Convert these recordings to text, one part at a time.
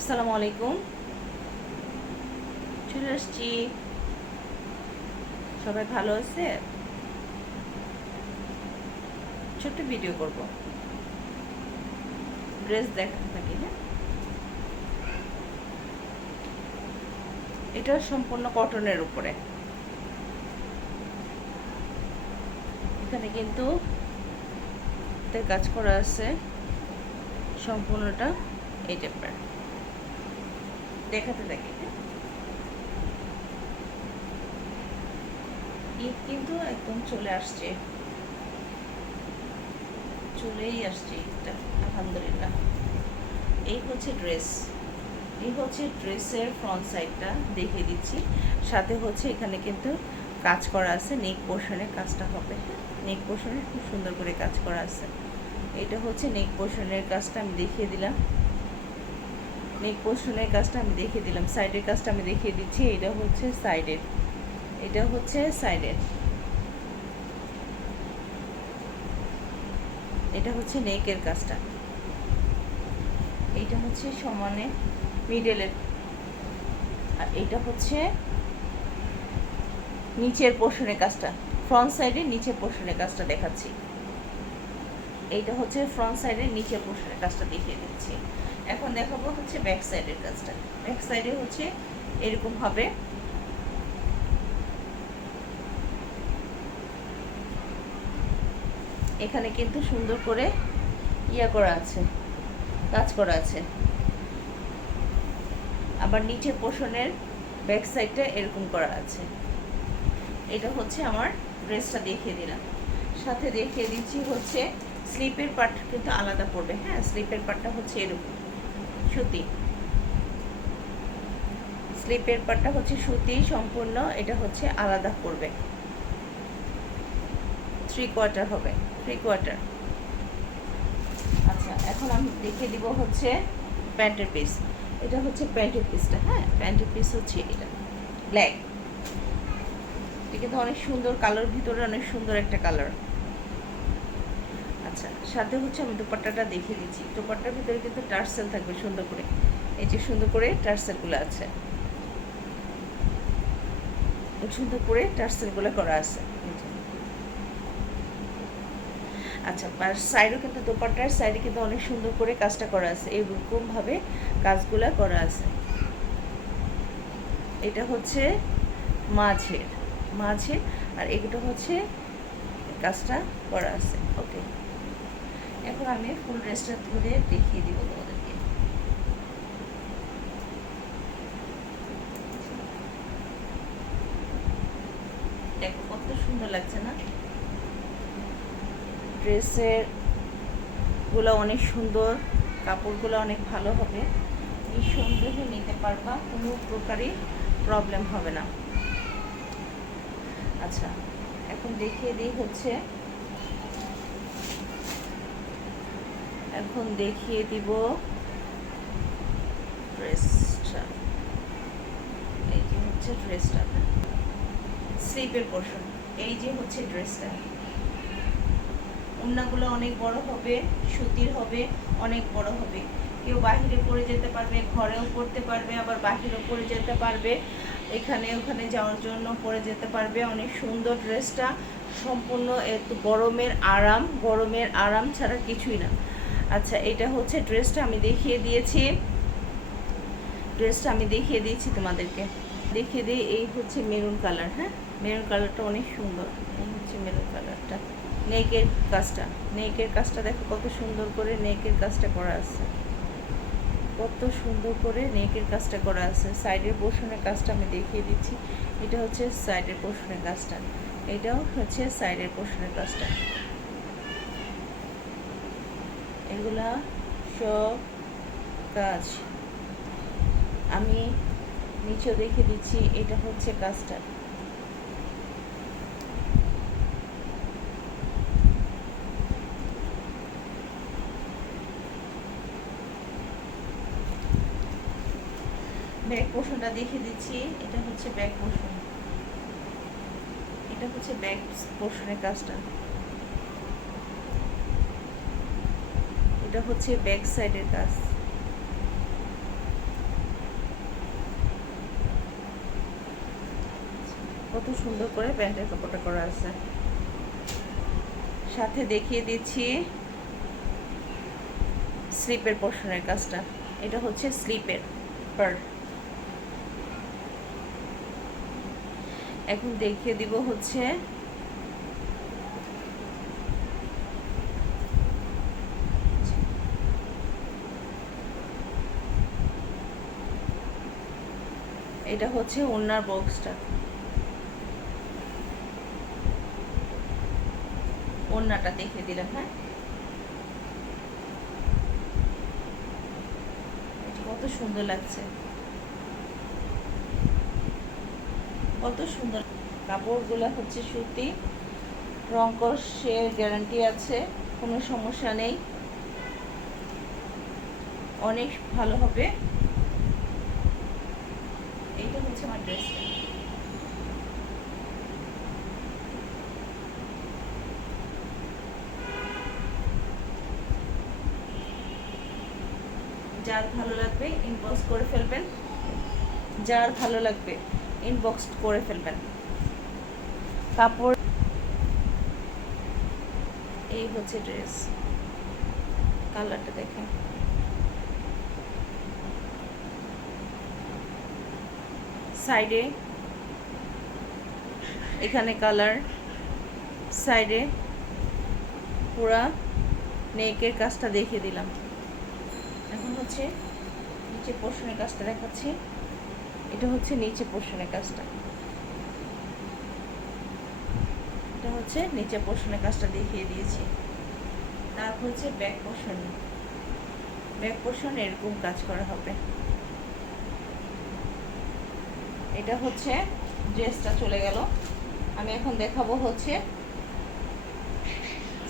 আসসালামু আলাইকুম। চলে আসছি। সবাই ভালো আছে? ছোট্ট ভিডিও করব, ড্রেস দেখাতে থাকি। হ্যাঁ, এটা সম্পূর্ণ কটনের উপরে। এখানে কিন্তু কাজ করা আছে সম্পূর্ণটা এই টাইপের। দেখাতে থাকি। হ্যাঁ, ঈদ কিন্তু একদম চলে আসছে, চলেই আসছে ঈদটা, আলহামদুলিল্লাহ। এই হচ্ছে ড্রেস, এই হচ্ছে ড্রেসের ফ্রন্ট সাইডটা দেখিয়ে দিচ্ছি। সাথে হচ্ছে এখানে কিন্তু কাজ করা আছে, নেক পোর্শনে কাজটা হবে। নেক পোর্শনে খুব সুন্দর করে কাজ করা আছে। এটা হচ্ছে নেক পোর্শনের কাজটা আমি দেখিয়ে দিলাম। নেক পোর্শনের কাজটা আমি দেখিয়ে দিলাম। সাইডের কাজটা আমি দেখিয়ে দিচ্ছি। এটা হচ্ছে সাইডের, এটা হচ্ছে সাইডের, এটা হচ্ছে নেকের কাজটা। এইটা হচ্ছে সমানে মিডলের, আর এটা হচ্ছে নিচের পোর্শনের কাজটা। ফ্রন্ট সাইডের নিচের পোর্শনের কাজটা দেখাচ্ছি। এইটা হচ্ছে ফ্রন্ট সাইডের নিচের পোর্শনের কাজটা দেখিয়ে দিচ্ছি। এখন দেখাবো হচ্ছে ব্যাক সাইডের কাজটা। ব্যাক সাইডে হচ্ছে এরকম হবে। এখানে কিন্তু সুন্দর করে ইয়া করা আছে, কাজ করা আছে। আবার নিচের পোর্শনের ব্যাক সাইডটা এরকম করা আছে। এটা হচ্ছে আমার ড্রেসটা দেখিয়ে দিলাম। সাথে দেখিয়ে দিচ্ছি হচ্ছে স্লিপের পার্ট কিন্তু আলাদা পড়বে। হ্যাঁ, স্লিপের পার্টটা হচ্ছে এরকম সুতি, স্লিপের পার্টটা হচ্ছে সুতি সম্পূর্ণ। এটা হচ্ছে আলাদা পড়বে, 3/4 হবে, 3/4। আচ্ছা, এখন আমি দেখিয়ে দিব হচ্ছে প্যান্টের পিস। এটা হচ্ছে প্যান্টের পিসটা। হ্যাঁ, প্যান্টের পিস হচ্ছে এটা ব্ল্যাক। এটা কিন্তু অনেক সুন্দর কালার, ভিতরে অনেক সুন্দর একটা কালার। আচ্ছা, সাথে হচ্ছে আমি দোপাট্টাটা দেখিয়ে দিচ্ছি। দোপাট্টার ভিতরে কিন্তু টার্সেল থাকবে সুন্দর করে। এই যে সুন্দর করে টার্সেলগুলো আছে, সুন্দর করে টার্সেলগুলো করা আছে। আচ্ছা, সাইডও কিন্তু দোপাট্টার সাইডে কিন্তু অনেক সুন্দর করে কাজটা করা আছে। এইরকমভাবে কাজগুলো করা আছে। এটা হচ্ছে মাঝের, মাঝে, আর এগুলো হচ্ছে কাজটা করা আছে। ওকে, এখন আমি ফুল ড্রেসটা ধরে দেখিয়ে দিব তোমাদেরকে। দেখো কত সুন্দর লাগছে না? ড্রেসের গুলো অনেক সুন্দর, কাপড়গুলো অনেক ভালো হবে। এই সৌন্দর্য নিতে পারবা, কোনো প্রকারই প্রবলেম হবে না। আচ্ছা, এখন দেখিয়ে দিই হচ্ছে, এখন দেখিয়ে দিব ড্রেসটা। এই যে হচ্ছে ড্রেসটা, স্লিপের পোর্শন। এই যে হচ্ছে ড্রেসটা। ওড়নাগুলো অনেক বড় হবে, সুতির হবে, অনেক বড় হবে। কেউ বাহিরে পরে যেতে পারবে, ঘরেও পরতে পারবে, আবার বাহিরেও পরে যেতে পারবে, এখানে ওখানে যাওয়ার জন্য পরে যেতে পারবে। অনেক সুন্দর ড্রেসটা, সম্পূর্ণ গরমের আরাম, গরমের আরাম ছাড়া কিছুই না। আচ্ছা, এটা হচ্ছে ড্রেসটা আমি দেখিয়ে দিয়েছি, ড্রেসটা আমি দেখিয়ে দিয়েছি তোমাদেরকে। দেখিয়ে দিই, এই হচ্ছে মেরুন কালার। হ্যাঁ, মেরুন কালারটা অনেক সুন্দর। এই হচ্ছে মেরুন কালারটা। নেকের কাজটা, নেকের কাজটা দেখো কত সুন্দর করে নেকের কাজটা করা আছে, কত সুন্দর করে নেকের কাজটা করা আছে। সাইডের পোর্শনের কাজটা আমি দেখিয়ে দিচ্ছি। এটা হচ্ছে সাইডের পোর্শনের কাজটা, এটাও হচ্ছে সাইডের পোর্শনের কাজটা। এগুলা সব কাজ আমি নিচেও দেখিয়ে দিচ্ছি। এটা হচ্ছে কাজটা। ব্যাক পোর্শনটা দেখিয়ে দিচ্ছি। এটা হচ্ছে ব্যাক পোর্শন, এটা হচ্ছে ব্যাক পোর্শনের কাজটা। এটা হচ্ছে ব্যাক সাইডের কাজ। কত সুন্দর করে প্যান্টের কাপড়টা করা আছে। সাথে দেখিয়ে দিচ্ছি স্লিপের পোর্শনের কাজটা। এটা হচ্ছে স্লিপের পার্ট। এখন দেখিয়ে দিব হচ্ছে এটা হচ্ছে ওড়নার বক্সটা। ওড়নাটা দেখিয়ে দিলাম। হ্যাঁ, কত সুন্দর লাগছে, কত সুন্দর। কাপড়গুলো হচ্ছে সুতি, রং কষের গ্যারান্টি আছে, কোনো সমস্যা নেই, অনেক ভালো হবে। এইটা হচ্ছে আমার ড্রেসটা। যার ভালো লাগবে ইনবক্স করে ফেলবেন, যার ভালো লাগবে ইনবক্স করে ফেলবেন। কাপড় এই হচ্ছে ড্রেস, কালারটা দেখেন, সাইডে এখানে কালার, সাইডে পুরা নেকের কাজটা দেখিয়ে দিলাম। এখন হচ্ছে নিচে পোর্শনের কাজটা দেখাচ্ছি। এটা হচ্ছে নিচে পোর্শনের কাজটা, এটা হচ্ছে নিচে পোর্শনের কাজটা দেখিয়ে দিয়েছি। তারপর হচ্ছে ব্যাক পোর্শন, ব্যাক পোর্শন এরকম কাজ করা হবে। এটা হচ্ছে ড্রেসটা চলে গেল। আমি এখন দেখাবো হচ্ছে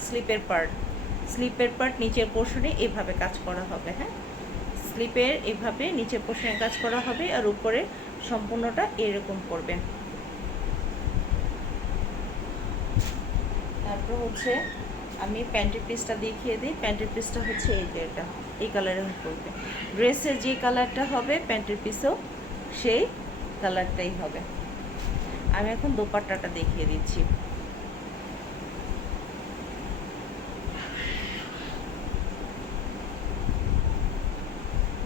স্লিপের পার্ট। স্লিপের পার্ট নিচের পোর্শনে এভাবে কাজ করা হবে। হ্যাঁ, স্লিপের এভাবে নিচের পোর্শনে কাজ করা হবে, আর উপরে সম্পূর্ণটা এরকম করবেন। তারপর হচ্ছে আমি প্যান্টের পিসটা দেখিয়ে দিই। প্যান্টের পিসটা হচ্ছে এই যে এটা, এই কালারের করবে। ড্রেসের যে কালারটা হবে প্যান্টের পিসেও সেই কালারটাই হবে। আমি এখন দোপাট্টাটা দেখিয়ে দিচ্ছি।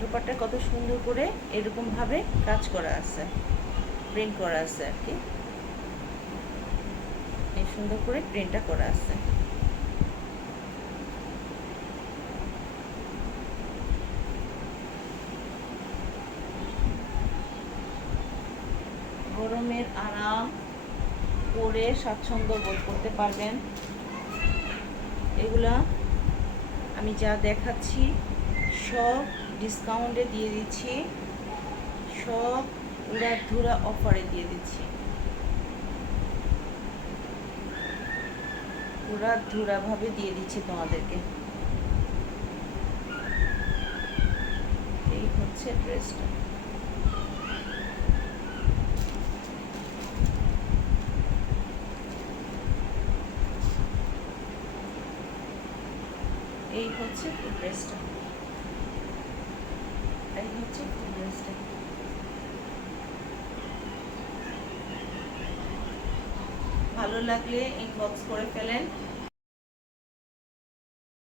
দোপাট্টা কত সুন্দর করে এরকম ভাবে কাজ করা আছে, প্রিন্ট করা আছে আর কি, এই সুন্দর করে প্রিন্টটা করা আছে। গরমের আরাম পরে স্বাচ্ছন্দ্য বোধ করতে পারবেন। এগুলা আমি যা দেখাচ্ছি সব ডিসকাউন্টে দিয়ে দিচ্ছি, সব উড়াধুরা অফারে দিয়ে দিচ্ছি, উড়াধুরাভাবে দিয়ে দিচ্ছি তোমাদেরকে। এই হচ্ছে ড্রেসটা। এই হচ্ছে ড্রেসটা, এই হচ্ছে ড্রেসটা। ভালো লাগলে ইনবক্স করে ফেলেন।